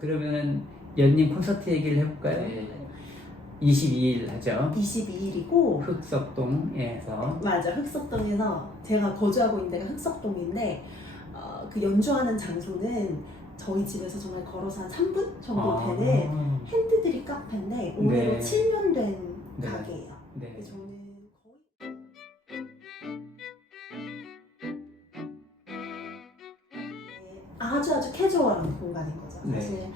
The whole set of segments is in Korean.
그러면은 연님 콘서트 얘기를 해볼까요? 네. 22일 하죠. 22일이고 흑석동에서. 맞아, 흑석동에서 제가 거주하고 있는 데가 흑석동인데 그 연주하는 장소는 저희 집에서 정말 걸어서 한 3분 정도 되는 핸드드립 카페인데 올해로 네. 7년 된 네. 가게예요. 네. 그래서 저는 아주 캐주얼한 공간인 거죠. 네. 사실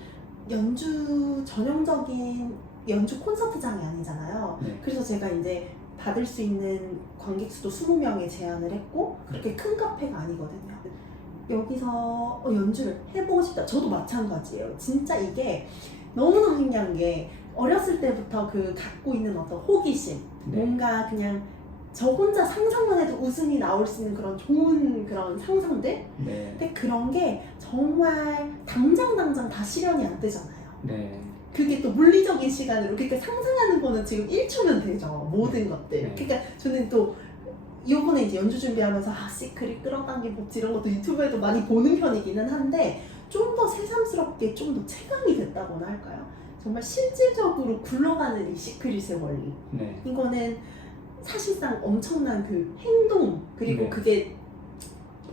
연주 전형적인 연주 콘서트장이 아니잖아요. 네. 그래서 제가 이제 받을 수 있는 관객 수도 20명에 제한을 했고 그렇게 큰 카페가 아니거든요. 여기서 연주를 해보고 싶다. 저도 마찬가지예요. 진짜 이게 너무너무 신기한 게 어렸을 때부터 그 갖고 있는 어떤 호기심, 네. 뭔가 그냥 저 혼자 상상만 해도 웃음이 나올 수 있는 그런 좋은 그런 상상들? 네. 근데 그런 게 정말 당장 다 실현이 안 되잖아요. 네. 그게 또 물리적인 시간으로, 그러니까 상상하는 거는 지금 1초면 되죠. 모든 것들. 네. 그러니까 저는 또 요번에 이제 연주 준비하면서 시크릿 끌어당긴 법칙 이런 것도 유튜브에도 많이 보는 편이기는 한데 좀 더 새삼스럽게 좀 더 체감이 됐다고나 할까요? 정말 실질적으로 굴러가는 이 시크릿의 원리. 네. 이거는 사실상 엄청난 그 행동, 그리고 네. 그게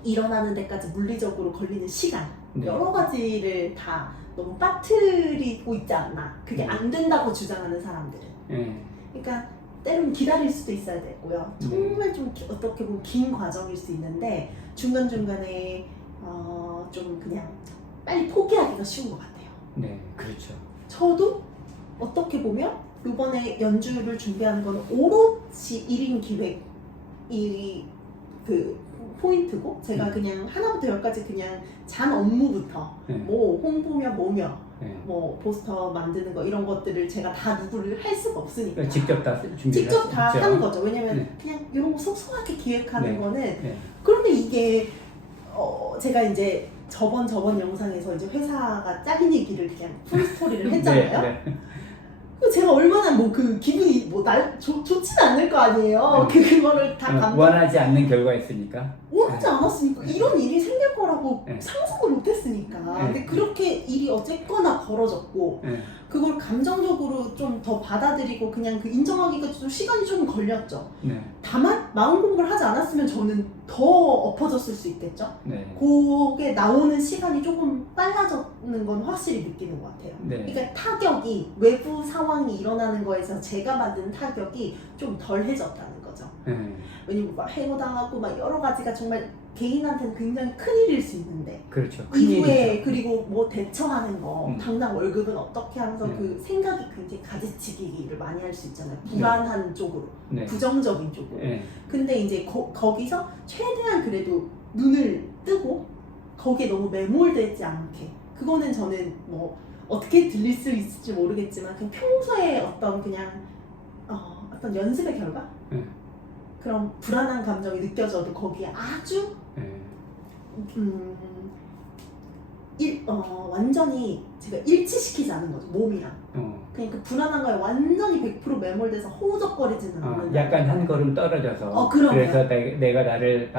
일어나는 데까지 물리적으로 걸리는 시간, 네. 여러 가지를 다 너무 빠뜨리고 있지 않나. 그게 네. 안 된다고 주장하는 사람들은. 네. 그러니까 때로는 기다릴 수도 있어야 되고요. 정말 좀 어떻게 보면 긴 과정일 수 있는데 중간중간에 좀 그냥 빨리 포기하기가 쉬운 것 같아요. 네. 그렇죠. 저도 어떻게 보면 이번에 연주를 준비하는 건 오롯이 1인 기획이 그 포인트고, 제가 그냥 하나부터 열까지 그냥 잔 업무부터 네. 뭐 홍보며 뭐며 네. 뭐 포스터 만드는 거 이런 것들을 제가 다 누구를 할 수가 없으니까 그러니까 직접 다 준비를 직접 다 했죠. 하는 거죠. 왜냐면 네. 그냥 이런 거 소소하게 기획하는 네. 거는 네. 그런데 이게 제가 이제 저번 영상에서 이제 회사가 짜긴 얘기를 그냥 풀스토리를 했잖아요. 네. 네. 제가 얼마나 뭐 그 기분이 뭐 좋지는 않을 거 아니에요. 그거를 다 원하지 않는 결과였으니까. 원하지 않았으니까 네. 이런 일이 생길 거라고 네. 상상을 못했으니까. 네. 근데 그렇게 일이 어쨌거나 벌어졌고 네. 그걸 감정적으로 좀 더 받아들이고 그냥 그 인정하기가 좀 시간이 좀 걸렸죠. 네. 다만 마음 공부를 하지 않았으면 저는 더 엎어졌을 수 있겠죠. 네. 그게 나오는 시간이 조금 빨라졌는 건 확실히 느끼는 것 같아요. 네. 그러니까 타격이 외부 상황이 일어나는 거에서 제가 만든 타격이 좀 덜해졌다는 거죠. 네. 왜냐면 막 해고당하고 막 여러 가지가 정말 개인한테는 굉장히 큰일일 수 있는데 그렇죠. 이후에 그리고 뭐 대처하는 거 당장 월급은 어떻게 하면서 네. 그 생각이 굉장히 가지치기를 많이 할 수 있잖아요. 불안한 쪽으로, 네. 부정적인 쪽으로. 네. 근데 이제 거기서 최대한 그래도 눈을 뜨고 거기에 너무 매몰되지 않게, 그거는 저는 뭐 어떻게 들릴 수 있을지 모르겠지만 그냥 평소에 어떤 그냥 어떤 연습의 결과? 네. 그런 불안한 감정이 느껴져도 거기에 아주 네. 완전히 제가 일치시키지 않은 거죠, 몸이랑. 그냥 그 불안한 거에 완전히 100% 매몰돼서 호우적거리지는 않는. 약간 한 걸음 떨어져서. 그럼요. 그래서 내가 나를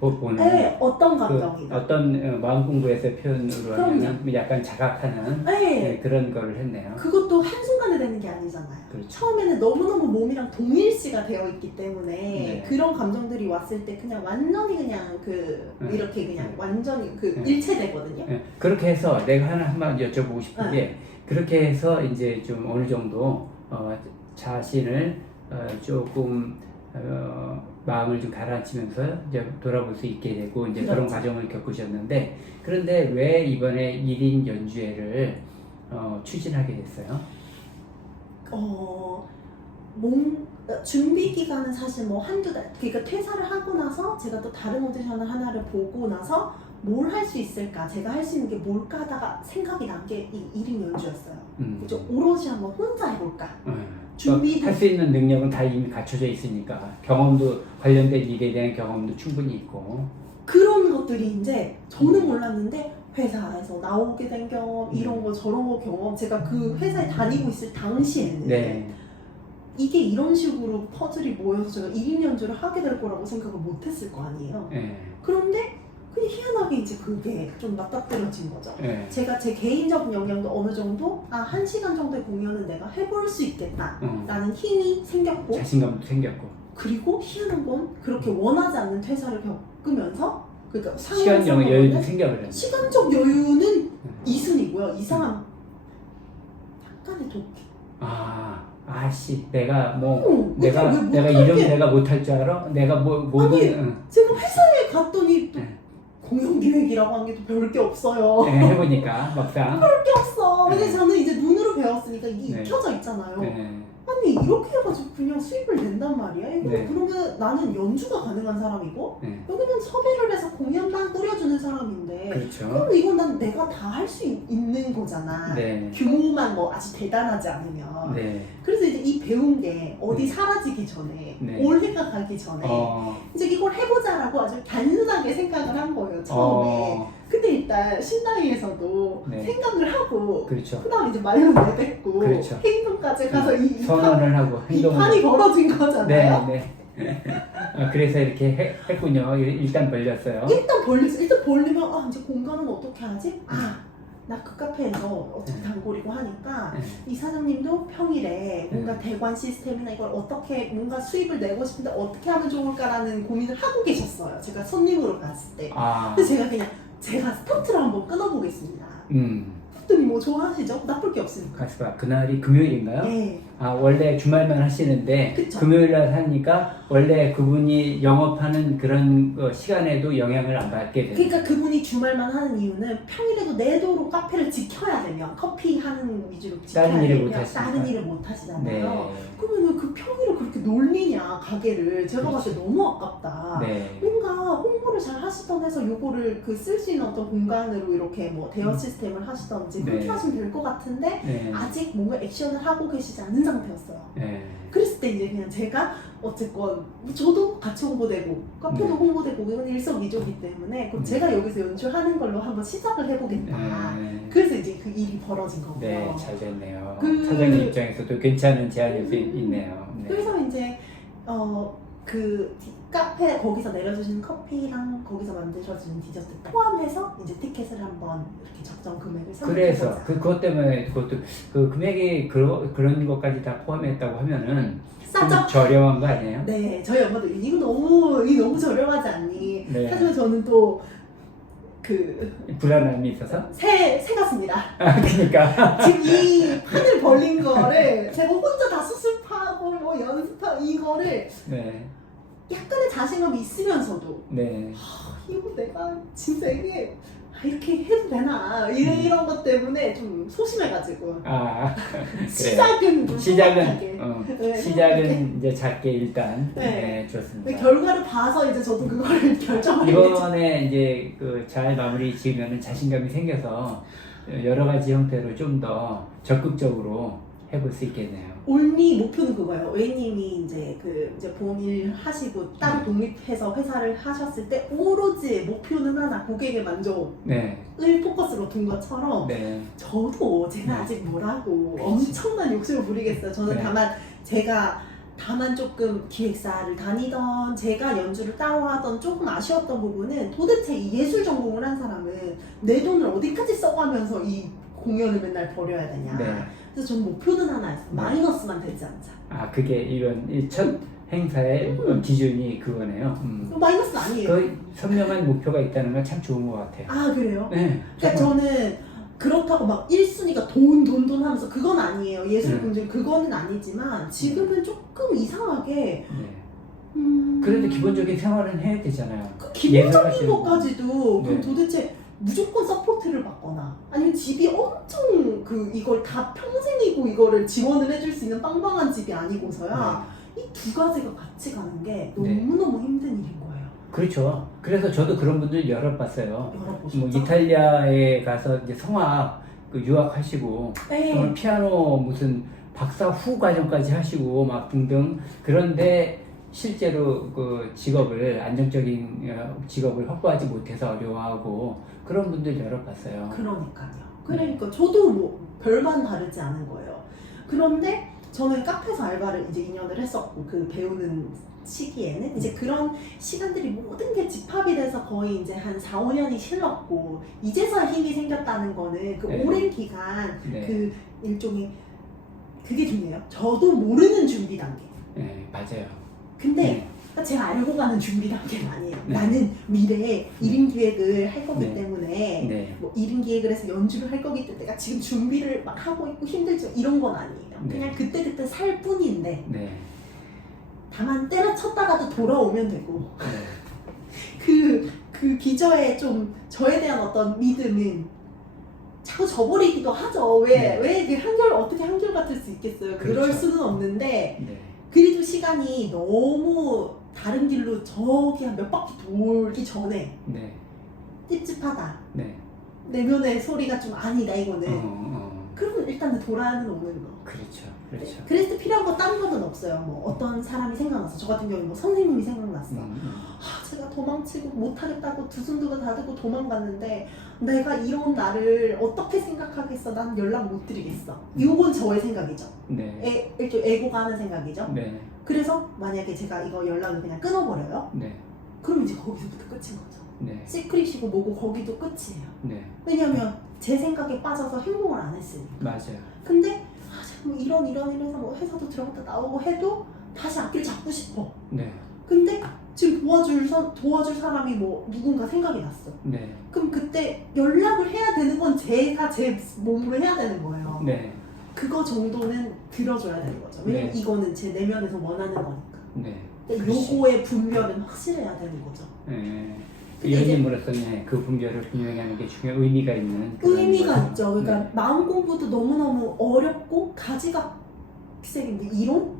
보는. 네, 어떤 그 감정이든. 어떤 마음 공부에서 표현으로 하면 약간 자각하는 네. 그런 거를 했네요. 그것도 한순간에 되는 게 아니잖아요. 그렇죠. 처음에는 너무너무 몸이랑 동일시가 되어 있기 때문에 네. 그런 감정들이 왔을 때 그냥 완전히 그냥 이렇게 그냥 완전히 일체되거든요. 네. 그렇게 해서 내가 한번 여쭤보고 싶은 게, 그렇게 해서 이제 좀 어느 정도 자신을 조금 마음을 좀 가라앉히면서 이제 돌아볼 수 있게 되고 이제 그렇죠. 그런 과정을 겪으셨는데, 그런데 왜 이번에 1인 연주회를 추진하게 됐어요? 준비 기간은 사실 뭐 한두 달, 그러니까 퇴사를 하고 나서 제가 또 다른 오디션을 하나를 보고 나서 뭘 할 수 있을까, 제가 할 수 있는 게 뭘까 하다가 생각이 난 게 이 1인 연주였어요. 그죠? 오롯이 한번 혼자 해볼까. 준비도 할 수 있는 능력은 다 이미 갖춰져 있으니까, 경험도 관련된 일에 대한 경험도 충분히 있고. 그런 것들이 이제 저는 몰랐는데 회사에서 나오게 된 경험, 이런 거 저런 거 경험, 제가 그 회사에 다니고 있을 당시에는 네. 이게 이런 식으로 퍼즐이 모여서 제가 1인 연주를 하게 될 거라고 생각을 못 했을 거 아니에요. 네. 그런데 그냥 희한하게 이제 그게 좀 맞닥뜨려진 거죠. 네. 제가 제 개인적인 역량도 어느 정도 1시간 정도의 공연은 내가 해볼 수 있겠다 라는 힘이 생겼고 자신감도 생겼고 그리고 희한한 건 그렇게 원하지 않는 퇴사를 겪으면서 그러니까 시간 여유도 생겨버렸네. 시간적 여유는 이순이고요. 이상한 약간의 독해. 아씨 내가 왜 내가 못할 이름 게- 내가 못할 줄 알아? 내가 뭐든 아니, 제가 회사에 갔더니 또 공연 기획이라고 한 게 또 별 게 없어요. 해보니까 막상 별 게 없어. 근데 네. 저는 이제 눈으로 배웠으니까 이게 네. 익혀져 있잖아요. 네. 아니 이렇게 해가지고 그냥 수입을 낸단 말이야. 이거 네. 그러면 나는 연주가 가능한 사람이고 네. 여기는 섭외를 해서 공연만 꾸려주는 사람인데 그렇죠. 그럼 이건 난 내가 다 할 수 있는 거잖아. 네. 규모만 뭐 아주 대단하지 않으면. 네. 그래서 이제 이 배운 게 어디 사라지기 전에 네. 올해가 가기 전에 이제 이걸 해보자라고 아주 단순하게 생각을 한 거예요 처음에. 근데 일단 신당에서도 네. 생각을 하고 그렇죠. 그다음 이제 말로 내뱉고 그렇죠. 행동까지 가서 이 선언을 하고 이 행동을 판이 벌어진 거잖아요. 네. 그래서 이렇게 했군요. 일단 벌렸어요. 일단 벌리면 이제 공간은 어떻게 하지? 나 그 카페에서 어차피 단골이고 하니까 이 사장님도 평일에 뭔가 대관 시스템이나 이걸 어떻게 뭔가 수입을 내고 싶은데 어떻게 하면 좋을까라는 고민을 하고 계셨어요. 제가 손님으로 갔을 때. 그래서 제가 그냥 제가 스타트를 한번 끊어보겠습니다. 그랬더니 뭐 좋아하시죠? 나쁠 게 없으니까. 가수가 그날이 금요일인가요? 네. 원래 주말만 하시는데 그쵸. 금요일날 하니까 원래 그분이 영업하는 그런 시간에도 영향을 안 받게 되는. 그러니까 그분이 주말만 하는 이유는 평일에도 내도록 카페를 지켜야 되면 커피 하는 위주로 지켜야 다른 일을 되면 못 하시니까. 다른 일을 못 하시잖아요. 네. 그러면 그 평일을 그렇게 놀리냐 가게를 제가 봤을 때 너무 아깝다. 네. 뭔가 홍보를 잘 하시던 해서 요거를 그 쓸 수 있는 어떤 공간으로 이렇게 뭐 대여 시스템을 하시던지 그렇게 네. 하시면 될 것 같은데 네. 아직 뭔가 액션을 하고 계시지 않은 상태였어요. 네. 그랬을 때 이제 그냥 제가 어쨌건 저도 같이 홍보되고 카페도 네. 홍보되고 이건 일석이조이기 때문에 그럼 제가 여기서 연출하는 걸로 한번 시작을 해보겠다. 네. 그래서 이제 그 일이 벌어진 거고요. 네, 잘 됐네요. 그- 사장님 입장에서도 괜찮은 제안일 수 있네요. 네. 그래서 이제 그 카페 거기서 내려주시는 커피랑 거기서 만드셔주는 디저트 포함해서 이제 티켓을 한번 이렇게 적정 금액을 그래서 생각해보자. 그것 때문에 그것도 그 금액이 그런 것까지 다 포함했다고 하면은 좀 싸죠? 저렴한 거 아니에요? 네, 저희 엄마도 이거 너무 저렴하지 않니? 네. 하지만 저는 또 그 불안함이 있어서. 새 같습니다. 그러니까. 지금 이 판을 벌린 거를 제가 혼자 다 수습하고 뭐 연습하고 이거를 네. 약간의 자신감이 있으면서도 네. 이거 내가 진짜 이게 이렇게 해도 되나 이런 것 때문에 좀 소심해가지고 그래요. 시작은 좀 소박하게. 네, 시작은 이제 작게 일단. 네. 네, 좋습니다. 근데 결과를 봐서 이제 저도 그거를 결정하게 됐죠. 이번에 이제 그 잘 마무리 지으면 자신감이 생겨서 여러 가지 형태로 좀 더 적극적으로 해볼 수 있겠네요. 올리 목표는 그거예요. 웨이님이 이제 이제 본일 하시고 따로 독립해서 회사를 하셨을 때 오로지 목표는 하나 고객의 만족을 네. 포커스로 둔 것처럼 네. 저도 제가 네. 아직 뭐라고 그렇지. 엄청난 욕심을 부리겠어요. 저는 네. 다만 조금 기획사를 다니던 제가 연주를 따로 하던 조금 아쉬웠던 부분은 도대체 이 예술 전공을 한 사람은 내 돈을 어디까지 써가면서 이 공연을 맨날 벌여야 되냐. 네. 그래서 저는 목표는 하나 있어요. 네. 마이너스만 되지 않자. 그게 이번 이 첫 행사의 기준이 그거네요. 마이너스는 아니에요. 그 선명한 목표가 있다는 건 참 좋은 것 같아요. 그래요? 네. 그러니까 저는 그렇다고 막 1순위가 돈 하면서 그건 아니에요. 예술 공연 그거는 아니지만 지금은 조금 이상하게 네. 그래도 기본적인 생활은 해야 되잖아요. 그 기본적인 예술하시는 것까지도 그럼 네. 도대체 무조건 서포트를 받거나 아니면 집이 엄청 이걸 다 평생이고 이거를 지원을 해줄 수 있는 빵빵한 집이 아니고서야 이 두 가지가 같이 가는 게 너무너무 힘든 일인 거예요. 그렇죠. 그래서 저도 그런 분들 여러 봤어요. 열어보셨죠? 뭐 이탈리아에 가서 이제 성악 유학하시고 정말 피아노 무슨 박사 후 과정까지 하시고 막 등등. 그런데 실제로 그 직업을 안정적인 직업을 확보하지 못해서 어려워하고 그런 분들 여러 봤어요. 그러니까 저도 뭐 별반 다르지 않은 거예요. 그런데 저는 카페에서 알바를 이제 2년을 했었고 그 배우는 시기에는 이제 그런 시간들이 모든 게 집합이 돼서 거의 이제 한 4, 5년이 실렀고 이제서야 힘이 생겼다는 거는 그 네. 오랜 기간 네. 그 일종의 그게 중요해요. 저도 모르는 준비 단계. 네, 맞아요. 근데 네. 그러니까 제가 알고 가는 준비 단계는 아니에요. 네. 나는 미래에 1인 기획을 할 거기 네. 때문에 네. 뭐 1인 기획을 해서 연주를 할 거기 때문에 내가 지금 준비를 막 하고 있고 힘들지 이런 건 아니에요. 네. 그냥 그때그때 살 뿐인데 네. 다만 때려쳤다가도 돌아오면 되고 네. 그 기저에 좀 저에 대한 어떤 믿음은 자꾸 저버리기도 하죠. 네. 왜 이게 어떻게 한결같을 수 있겠어요. 그럴 그렇죠. 수는 없는데 네. 그래도 시간이 너무 다른 길로 저기 한 몇 바퀴 돌기 전에 네. 찝찝하다. 네. 내면의 소리가 좀 아니다 이거는. 어. 그러면 일단 돌아는 오는 거. 그렇죠. 그렇죠. 그래서 필요한 거 다른 거는 없어요. 뭐 어떤 사람이 생각났어. 저 같은 경우는 뭐 선생님이 생각났어. 제가 도망치고 못하겠다고 두 손두고 다들고 도망갔는데 내가 이런 나를 어떻게 생각하겠어? 난 연락 못 드리겠어. 이건 저의 생각이죠. 네. 일종 에고가 하는 생각이죠. 네. 그래서 만약에 제가 이거 연락을 그냥 끊어버려요. 네. 그럼 이제 거기서부터 끝인 거죠. 네. 시크릿이고 뭐고 거기도 끝이에요. 네. 왜냐면 제 생각에 빠져서 행동을 안 했으니까. 맞아요. 근데 제가 뭐 이래서 뭐 회사도 들어갔다 나오고 해도 다시 앞길 잡고 싶어. 네. 근데 지금 도와줄 사람이 뭐 누군가 생각이 났어. 네. 그럼 그때 연락을 해야 되는 건 제가 제 몸으로 해야 되는 거예요. 네. 그거 정도는 들어줘야 되는 거죠. 왜냐면 네. 이거는 제 내면에서 원하는 거니까. 네. 근데 그렇지. 요거의 분별은 확실해야 되는 거죠. 네. 근데 이제 연인으로서는 그 분별을 분명히 하는 게 중요한 의미가 있는 그런 의미가 거죠. 있죠. 그러니까 네. 마음 공부도 너무너무 어렵고 가지각색 뭐 이론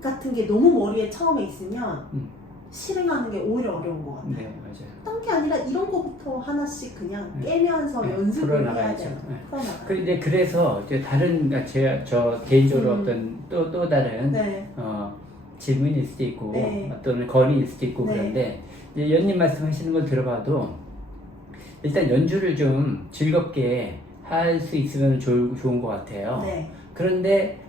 같은 게 너무 머리에 처음에 있으면 실행하는 게 오히려 어려운 것 같아요. 네, 맞아요. 어떤 게 아니라 이런 거부터 하나씩 그냥 네. 깨면서 네, 연습을 해야 풀어나가야죠. 돼요. 네. 풀어나가요. 근데 그래서 이제 다른 저 개인적으로 음. 어떤 또 다른 네. 질문일 수도 있고 네. 어떤 건의일 수도 있고 네. 그런데 이제 연님 말씀하시는 걸 들어봐도 일단 연주를 좀 즐겁게 할 수 있으면 좋은 것 같아요. 네. 그런데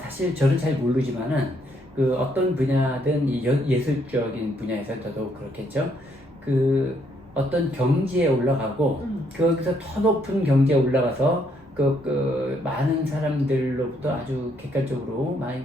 사실 저는 잘 모르지만은 그 어떤 분야든 이 예술적인 부분에서 더더욱 그렇겠죠. 그 어떤 경지에 올라가고 거기서 더 높은 경지에 올라가서 그 많은 사람들로부터 아주 객관적으로 많이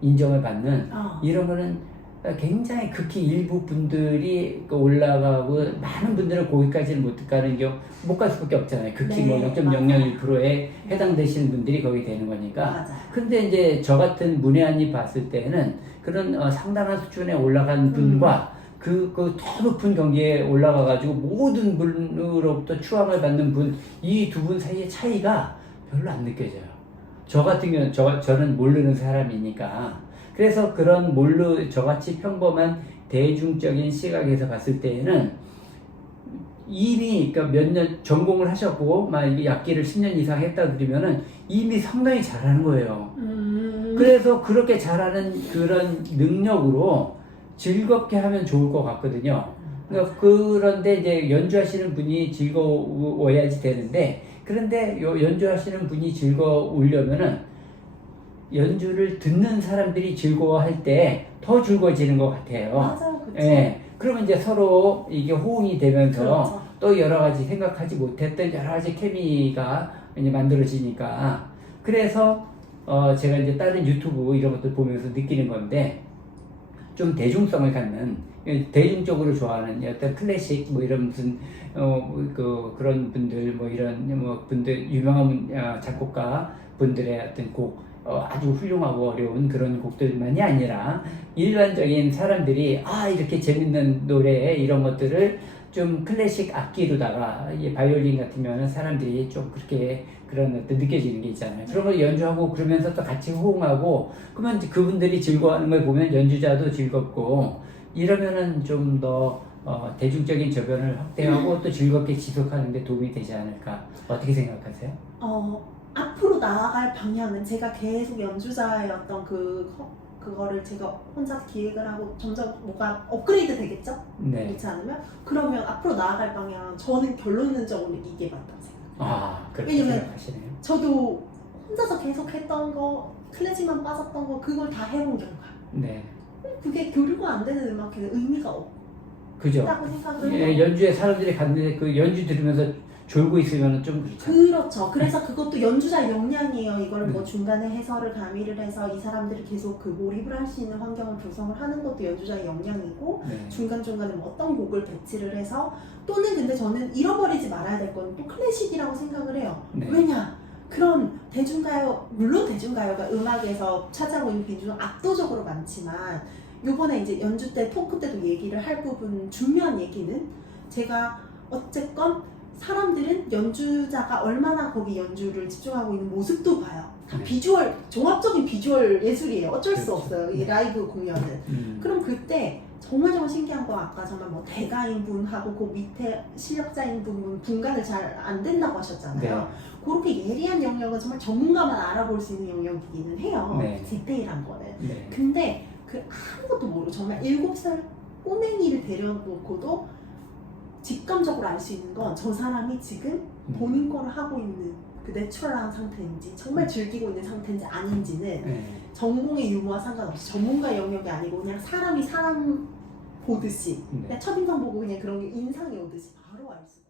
인정을 받는 이런 거는 굉장히 극히 일부 분들이 올라가고 많은 분들은 거기까지는 못 가는 경우 못 갈 수밖에 없잖아요. 극히 네, 뭐 0.001%에 해당되시는 분들이 거기 되는 거니까. 맞아요. 근데 이제 저 같은 문외한이 봤을 때는 그런 상당한 수준에 올라간 분과 그 더 높은 경지에 올라가가지고 모든 분으로부터 추앙을 받는 분, 이 두 분 사이의 차이가 별로 안 느껴져요. 저 같은 경우는 저는 모르는 사람이니까. 그래서 그런 저같이 평범한 대중적인 시각에서 봤을 때에는 이미 그러니까 몇 년 전공을 하셨고 막 악기를 10년 이상 했다 그러면은 이미 상당히 잘하는 거예요. 그래서 그렇게 잘하는 그런 능력으로 즐겁게 하면 좋을 것 같거든요. 그런데 이제 연주하시는 분이 즐거워야지 되는데, 그런데 연주하시는 분이 즐거우려면은 연주를 듣는 사람들이 즐거워할 때 더 즐거워지는 것 같아요. 맞아요, 그렇죠. 예. 그러면 이제 서로 이게 호응이 되면서 그렇죠. 또 여러 가지 생각하지 못했던 여러 가지 케미가 이제 만들어지니까. 그래서 제가 이제 다른 유튜브 이런 것들 보면서 느끼는 건데, 좀 대중성을 갖는, 대중적으로 좋아하는 어떤 클래식 뭐 이런 무슨 그런 분들 뭐 이런 뭐 분들 유명한 작곡가 분들의 어떤 곡 아주 훌륭하고 어려운 그런 곡들만이 아니라 일반적인 사람들이 이렇게 재밌는 노래 이런 것들을 좀 클래식 악기로다가 바이올린 같으면 사람들이 좀 그렇게 그런 어떤 느껴지는 게 있잖아요. 그런 걸 연주하고 그러면서 또 같이 호응하고 그러면 그분들이 즐거워하는 걸 보면 연주자도 즐겁고 이러면은 좀 더 대중적인 저변을 확대하고 또 즐겁게 지속하는 데 도움이 되지 않을까. 어떻게 생각하세요? 앞으로 나아갈 방향은 제가 계속 연주자였던 그거를 제가 혼자 기획을 하고 점점 뭐가 업그레이드 되겠죠? 네. 그렇지 않으면? 그러면 앞으로 나아갈 방향은 저는 결론적으로 이게 맞다고 생각해요. 그렇게 왜냐면 생각하시네요. 저도 혼자서 계속 했던 거 클래식만 빠졌던 거 그걸 다 해본 결과 네. 그게 교류가 안 되는 음악회는 의미가 그죠? 없다고 생각을 해요. 예, 연주에 사람들이 갔는데 그 연주 들으면서 졸고 있으면 좀 그렇죠. 그렇죠. 그래서 그것도 연주자의 역량이에요. 이거를 뭐 네. 중간에 해설을 가미를 해서 이 사람들이 계속 그 몰입을 할 수 있는 환경을 조성을 하는 것도 연주자의 역량이고 네. 중간중간에 뭐 어떤 곡을 배치를 해서 또는 근데 저는 잃어버리지 말아야 될 건 또 클래식이라고 생각을 해요. 네. 왜냐? 그런 대중가요, 물론 대중가요가 음악에서 차지하고 있는 비중은 압도적으로 많지만 요번에 이제 연주 때 토크 때도 얘기를 할 부분 중요한 얘기는 제가 어쨌건 사람들은 연주자가 얼마나 거기 연주를 집중하고 있는 모습도 봐요. 다 네. 비주얼, 종합적인 비주얼 예술이에요. 어쩔 수 그렇죠. 없어요. 이 네. 라이브 공연은. 그럼 그때 정말 신기한 거 아까 정말 뭐 대가인 분하고 그 밑에 실력자인 분은 분간을 잘 안 된다고 하셨잖아요. 네. 그렇게 예리한 영역은 정말 전문가만 알아볼 수 있는 영역이기는 해요. 네. 디테일한 거는. 네. 근데 그 아무것도 모르고 정말 7살 꼬맹이를 데려놓고도 직감적으로 알 수 있는 건 저 사람이 지금 본인 거를 하고 있는 그 내추럴한 상태인지 정말 즐기고 있는 상태인지 아닌지는 네. 전공의 유무와 상관없이 전문가 영역이 아니고 그냥 사람이 사람 보듯이 네. 그냥 첫인상 보고 그냥 그런 게 인상이 오듯이 바로 알 수 있어요.